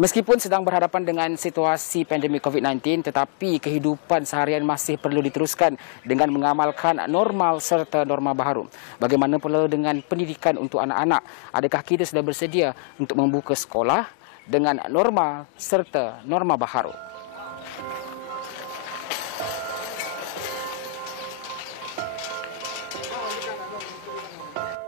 Meskipun sedang berhadapan dengan situasi pandemik COVID-19, tetapi kehidupan seharian masih perlu diteruskan dengan mengamalkan normal serta norma baharu. Bagaimana pula dengan pendidikan untuk anak-anak? Adakah kita sudah bersedia untuk membuka sekolah dengan normal serta norma baharu?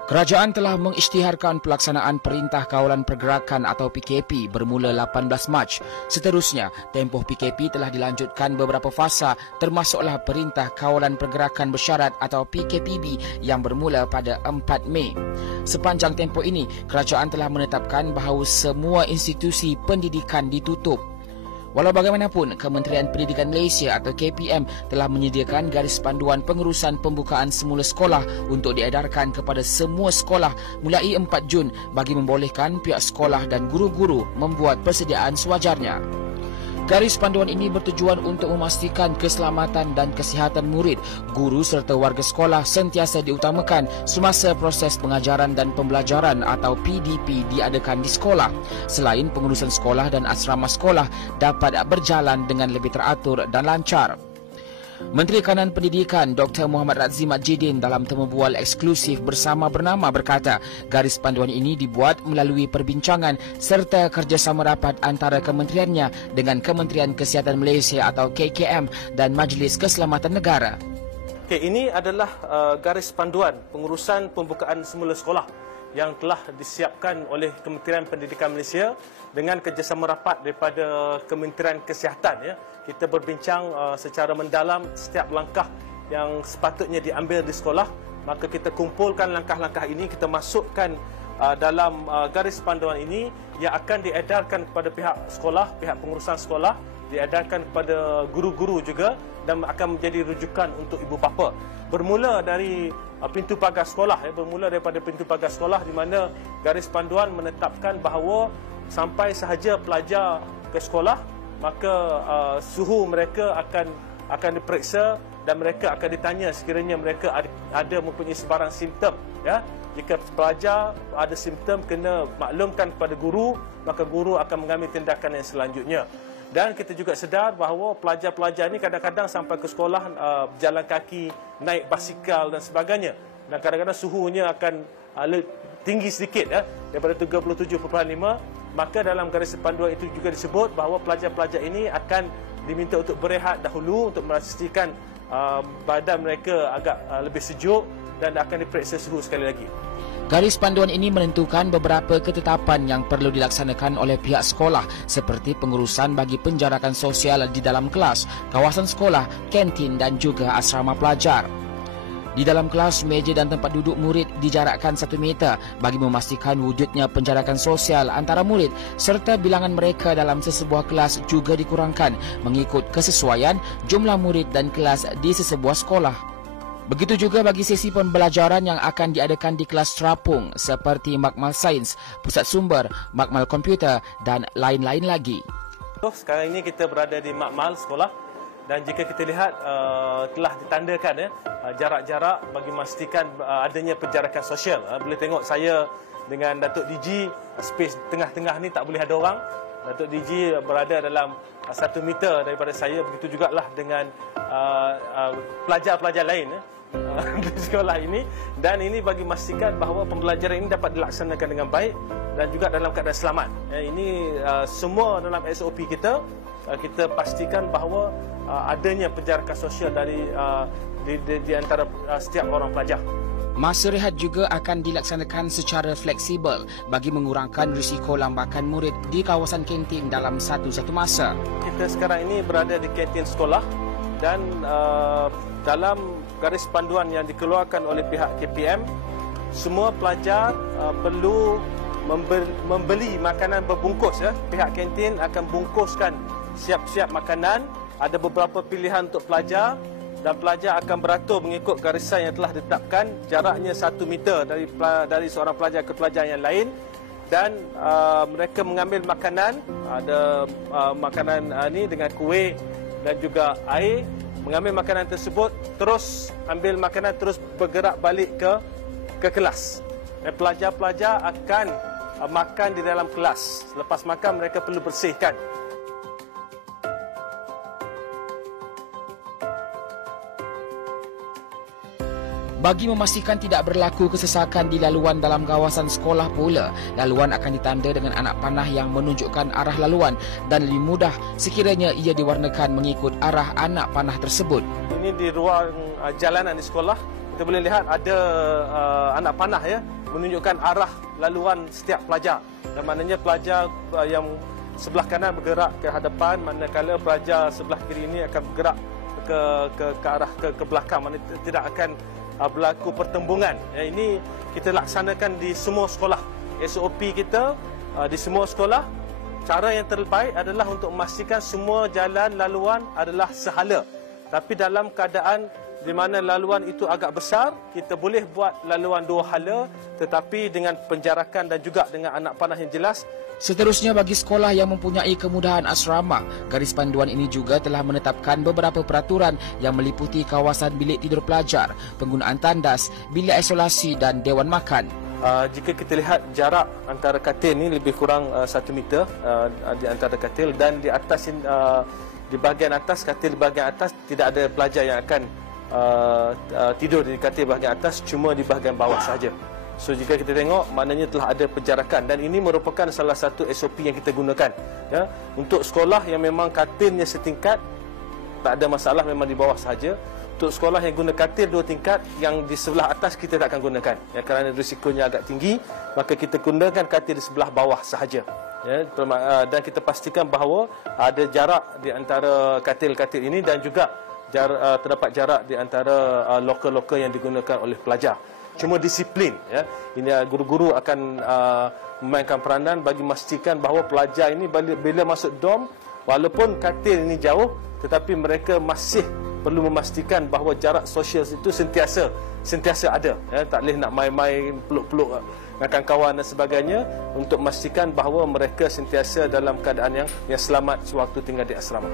Kerajaan telah mengisytiharkan pelaksanaan Perintah Kawalan Pergerakan atau PKP bermula 18 Mac. Seterusnya, tempoh PKP telah dilanjutkan beberapa fasa termasuklah Perintah Kawalan Pergerakan Bersyarat atau PKPB yang bermula pada 4 Mei. Sepanjang tempoh ini, kerajaan telah menetapkan bahawa semua institusi pendidikan ditutup. Walau bagaimanapun, Kementerian Pendidikan Malaysia atau KPM telah menyediakan garis panduan pengurusan pembukaan semula sekolah untuk diedarkan kepada semua sekolah mulai 4 Jun bagi membolehkan pihak sekolah dan guru-guru membuat persediaan sewajarnya. Garis panduan ini bertujuan untuk memastikan keselamatan dan kesihatan murid, guru serta warga sekolah sentiasa diutamakan semasa proses pengajaran dan pembelajaran atau PDP diadakan di sekolah. Selain pengurusan sekolah dan asrama sekolah dapat berjalan dengan lebih teratur dan lancar. Menteri Kanan Pendidikan Dr. Muhammad Razzi Majidin dalam temu bual eksklusif bersama bernama berkata, garis panduan ini dibuat melalui perbincangan serta kerjasama rapat antara kementeriannya dengan Kementerian Kesihatan Malaysia atau KKM dan Majlis Keselamatan Negara. Ini adalah garis panduan pengurusan pembukaan semula sekolah yang telah disiapkan oleh Kementerian Pendidikan Malaysia dengan kerjasama rapat daripada Kementerian Kesihatan. Ya. Kita berbincang secara mendalam setiap langkah yang sepatutnya diambil di sekolah. Maka kita kumpulkan langkah-langkah ini, kita masukkan dalam garis panduan ini yang akan diedarkan kepada pihak sekolah, pihak pengurusan sekolah, diedarkan kepada guru-guru juga dan akan menjadi rujukan untuk ibu bapa. Bermula dari pintu pagar sekolah, bermula daripada pintu pagar sekolah di mana garis panduan menetapkan bahawa sampai sahaja pelajar ke sekolah, maka suhu mereka akan diperiksa dan mereka akan ditanya sekiranya mereka ada mempunyai sebarang simptom. Ya. Jika pelajar ada simptom, kena maklumkan kepada guru, maka guru akan mengambil tindakan yang selanjutnya. Dan kita juga sedar bahawa pelajar-pelajar ini kadang-kadang sampai ke sekolah berjalan kaki, naik basikal dan sebagainya. Dan kadang-kadang suhunya akan tinggi sedikit, daripada 37.5. Maka dalam garis panduan itu juga disebut bahawa pelajar-pelajar ini akan diminta untuk berehat dahulu untuk memastikan badan mereka agak lebih sejuk dan akan diperiksa suhu sekali lagi. Garis panduan ini menentukan beberapa ketetapan yang perlu dilaksanakan oleh pihak sekolah seperti pengurusan bagi penjarakan sosial di dalam kelas, kawasan sekolah, kantin dan juga asrama pelajar. Di dalam kelas, meja dan tempat duduk murid dijarakkan 1 meter bagi memastikan wujudnya penjarakan sosial antara murid serta bilangan mereka dalam sesebuah kelas juga dikurangkan mengikut kesesuaian jumlah murid dan kelas di sesebuah sekolah. Begitu juga bagi sesi pembelajaran yang akan diadakan di kelas terapung seperti makmal sains, pusat sumber, makmal komputer dan lain-lain lagi. Sekarang ini kita berada di makmal sekolah dan jika kita lihat telah ditandakan jarak-jarak bagi memastikan adanya penjarakan sosial. Boleh tengok saya dengan Datuk DG, space tengah-tengah ni tak boleh ada orang. Datuk DG berada dalam 1 meter daripada saya, begitu jugalah dengan pelajar-pelajar lain di sekolah ini, dan ini bagi memastikan bahawa pembelajaran ini dapat dilaksanakan dengan baik dan juga dalam keadaan selamat. Ini semua dalam SOP kita pastikan bahawa adanya penjarakan sosial di antara setiap orang pelajar. Masa rehat juga akan dilaksanakan secara fleksibel bagi mengurangkan risiko lambakan murid di kawasan kantin dalam satu-satu masa. Kita sekarang ini berada di kantin sekolah dan dalam garis panduan yang dikeluarkan oleh pihak KPM, semua pelajar perlu membeli makanan berbungkus. Pihak kantin akan bungkuskan siap-siap makanan. Ada beberapa pilihan untuk pelajar dan pelajar akan beratur mengikut garisan yang telah ditetapkan, jaraknya 1 meter dari seorang pelajar ke pelajar yang lain, dan mereka mengambil makanan, ada makanan ini dengan kuih dan juga air. Mengambil makanan tersebut, terus ambil makanan, terus bergerak balik ke kelas. Dan pelajar-pelajar akan makan di dalam kelas. Lepas makan mereka perlu bersihkan. Bagi memastikan tidak berlaku kesesakan di laluan dalam kawasan sekolah pula, laluan akan ditanda dengan anak panah yang menunjukkan arah laluan dan lebih mudah sekiranya ia diwarnakan mengikut arah anak panah tersebut. Ini di ruang jalanan di sekolah, kita boleh lihat ada anak panah ya, menunjukkan arah laluan setiap pelajar. Dan maknanya pelajar yang sebelah kanan bergerak ke hadapan, manakala pelajar sebelah kiri ini akan bergerak ke arah ke belakang, maknanya tidak akan berlaku pertembungan. Ini kita laksanakan di semua sekolah. SOP kita di semua sekolah. Cara yang terbaik adalah untuk memastikan semua jalan laluan adalah sehala. Tapi dalam keadaan di mana laluan itu agak besar, kita boleh buat laluan dua hala, tetapi dengan penjarakan dan juga dengan anak panah yang jelas. Seterusnya, bagi sekolah yang mempunyai kemudahan asrama, garis panduan ini juga telah menetapkan beberapa peraturan yang meliputi kawasan bilik tidur pelajar, penggunaan tandas, bilik isolasi dan dewan makan. Jika kita lihat jarak antara katil ini lebih kurang 1 meter di antara katil, dan di atas di bahagian atas, katil bahagian atas tidak ada pelajar yang akan tidur di katil bahagian atas, cuma di bahagian bawah saja. So jika kita tengok, maknanya telah ada penjarakan, dan ini merupakan salah satu SOP yang kita gunakan ya. Untuk sekolah yang memang katilnya setingkat, tak ada masalah, memang di bawah sahaja. Untuk sekolah yang guna katil 2 tingkat, yang di sebelah atas kita tak akan gunakan ya, kerana risikonya agak tinggi, maka kita gunakan katil di sebelah bawah sahaja ya. Dan kita pastikan bahawa ada jarak di antara katil-katil ini, dan juga terdapat jarak di antara loker-loker yang digunakan oleh pelajar. Cuma disiplin ya. Ini guru-guru akan memainkan peranan bagi memastikan bahawa pelajar ini bila masuk dorm, walaupun katil ini jauh, tetapi mereka masih perlu memastikan bahawa jarak sosial itu sentiasa ada ya. Tak boleh nak main-main, peluk-peluk dengan kawan dan sebagainya, untuk memastikan bahawa mereka sentiasa dalam keadaan yang selamat sewaktu tinggal di asrama.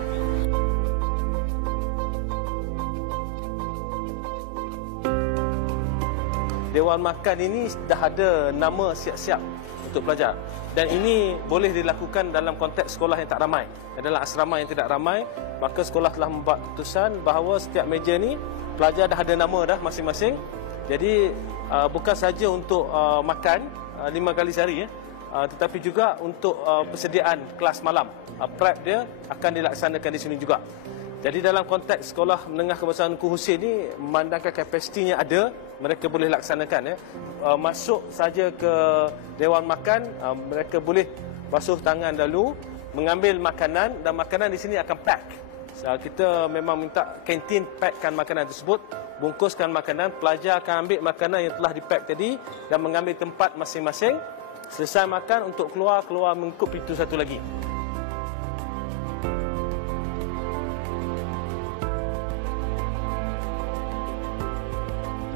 Dewan makan ini dah ada nama siap-siap untuk pelajar, dan ini boleh dilakukan dalam konteks sekolah yang tak ramai. Adalah asrama yang tidak ramai, maka sekolah telah membuat keputusan bahawa setiap meja ni pelajar dah ada nama dah masing-masing. Jadi bukan saja untuk makan 5 kali sehari ya, tetapi juga untuk persediaan kelas malam, prep dia akan dilaksanakan di sini juga. Jadi dalam konteks sekolah menengah kebangsaan Tunku Husin ni, memandangkan kapasitinya ada, mereka boleh laksanakan ya. Masuk saja ke dewan makan, mereka boleh basuh tangan dahulu, mengambil makanan, dan makanan di sini akan pack. Kita memang minta kantin packkan makanan tersebut, bungkuskan makanan, pelajar akan ambil makanan yang telah dipack tadi dan mengambil tempat masing-masing. Selesai makan, untuk keluar mengikup pintu satu lagi.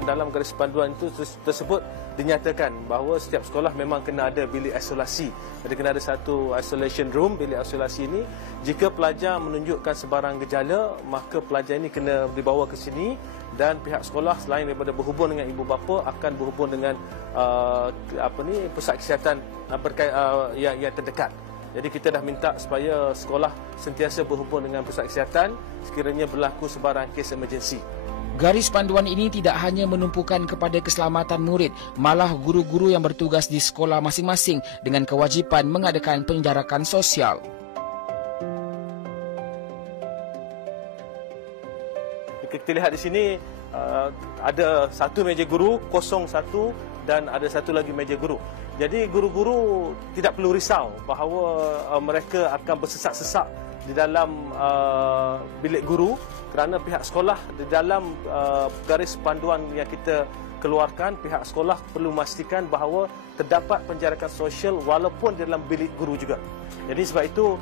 Dalam garis panduan itu tersebut dinyatakan bahawa setiap sekolah memang kena ada bilik isolasi. Jadi kena ada satu isolation room, bilik isolasi ini. Jika pelajar menunjukkan sebarang gejala, maka pelajar ini kena dibawa ke sini, dan pihak sekolah selain daripada berhubung dengan ibu bapa, akan berhubung dengan pusat kesihatan yang terdekat. Jadi kita dah minta supaya sekolah sentiasa berhubung dengan pusat kesihatan sekiranya berlaku sebarang kes emergensi. Garis panduan ini tidak hanya menumpukan kepada keselamatan murid, malah guru-guru yang bertugas di sekolah masing-masing dengan kewajipan mengadakan penjarakan sosial. Kita lihat di sini ada satu meja guru, kosong satu, dan ada satu lagi meja guru. Jadi guru-guru tidak perlu risau bahawa mereka akan bersesak-sesak di dalam bilik guru, kerana pihak sekolah di dalam garis panduan yang kita keluarkan, pihak sekolah perlu memastikan bahawa terdapat penjarakan sosial walaupun dalam bilik guru juga. Jadi sebab itu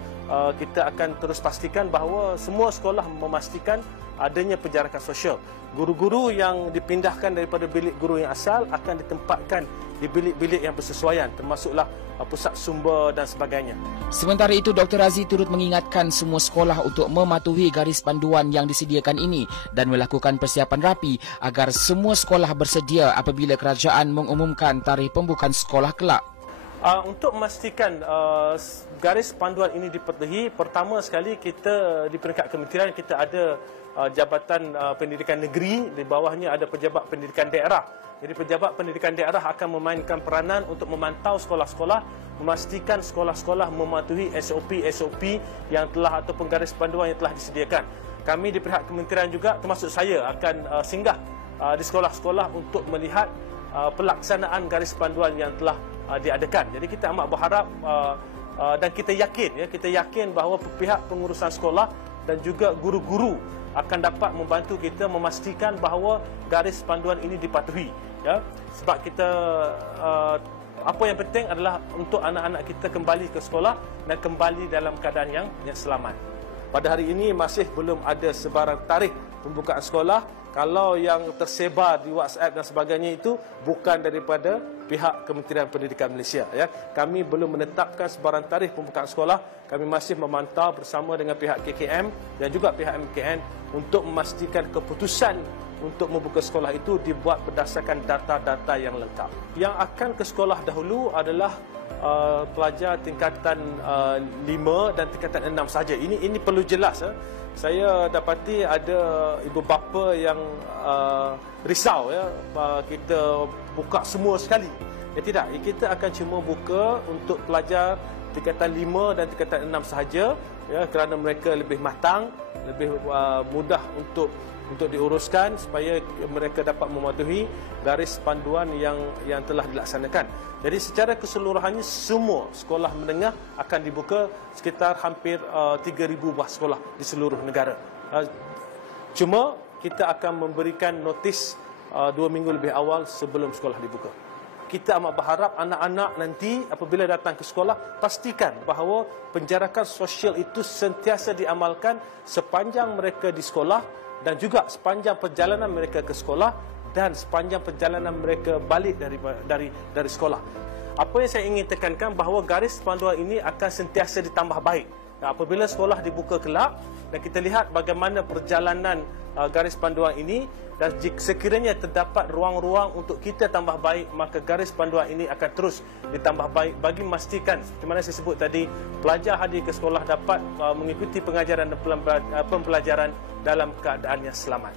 kita akan terus pastikan bahawa semua sekolah memastikan adanya penjarakan sosial. Guru-guru yang dipindahkan daripada bilik guru yang asal akan ditempatkan di bilik-bilik yang bersesuaian, termasuklah pusat sumber dan sebagainya. Sementara itu, Dr. Razi turut mengingatkan semua sekolah untuk mematuhi garis panduan yang disediakan ini dan melakukan persiapan rapi agar semua sekolah bersedia apabila kerajaan mengumumkan tarikh pembukaan sekolah kelak. Untuk memastikan garis panduan ini dipatuhi, pertama sekali kita di peringkat kementerian kita ada Jabatan Pendidikan Negeri, di bawahnya ada Pejabat Pendidikan Daerah. Jadi Pejabat Pendidikan Daerah akan memainkan peranan untuk memantau sekolah-sekolah, memastikan sekolah-sekolah mematuhi SOP-SOP yang telah ataupun garis panduan yang telah disediakan. Kami di pihak kementerian juga, termasuk saya, akan singgah di sekolah-sekolah untuk melihat pelaksanaan garis panduan yang telah diadakan. Jadi kita amat berharap dan kita yakin bahawa pihak pengurusan sekolah dan juga guru-guru akan dapat membantu kita memastikan bahawa garis panduan ini dipatuhi, ya. Sebab kita apa yang penting adalah untuk anak-anak kita kembali ke sekolah dan kembali dalam keadaan yang selamat. Pada hari ini masih belum ada sebarang tarikh pembukaan sekolah. Kalau yang tersebar di WhatsApp dan sebagainya itu bukan daripada pihak Kementerian Pendidikan Malaysia, ya. Kami belum menetapkan sebarang tarikh pembukaan sekolah. Kami masih memantau bersama dengan pihak KKM dan juga pihak MKN untuk memastikan keputusan untuk membuka sekolah itu dibuat berdasarkan data-data yang lengkap. Yang akan ke sekolah dahulu adalah pelajar tingkatan 5 dan tingkatan 6 saja. Ini perlu jelas, ya. Saya dapati ada ibu bapa yang risau, ya, kita buka semua sekali. Ya tidak, kita akan cuma buka untuk pelajar tingkatan 5 dan tingkatan 6 sahaja, ya, kerana mereka lebih matang, lebih mudah untuk diuruskan supaya mereka dapat mematuhi garis panduan yang telah dilaksanakan. Jadi secara keseluruhannya semua sekolah menengah akan dibuka, sekitar hampir 3,000 buah sekolah di seluruh negara. Cuma kita akan memberikan notis 2 minggu lebih awal sebelum sekolah dibuka. Kita amat berharap anak-anak nanti apabila datang ke sekolah, pastikan bahawa penjarakan sosial itu sentiasa diamalkan sepanjang mereka di sekolah dan juga sepanjang perjalanan mereka ke sekolah dan sepanjang perjalanan mereka balik dari sekolah. Apa yang saya ingin tekankan bahawa garis panduan ini akan sentiasa ditambah baik. Apabila sekolah dibuka kelak dan kita lihat bagaimana perjalanan garis panduan ini, dan sekiranya terdapat ruang-ruang untuk kita tambah baik, maka garis panduan ini akan terus ditambah baik bagi memastikan, seperti mana saya sebut tadi, pelajar hadir ke sekolah dapat mengikuti pengajaran dan pembelajaran dalam keadaan yang selamat.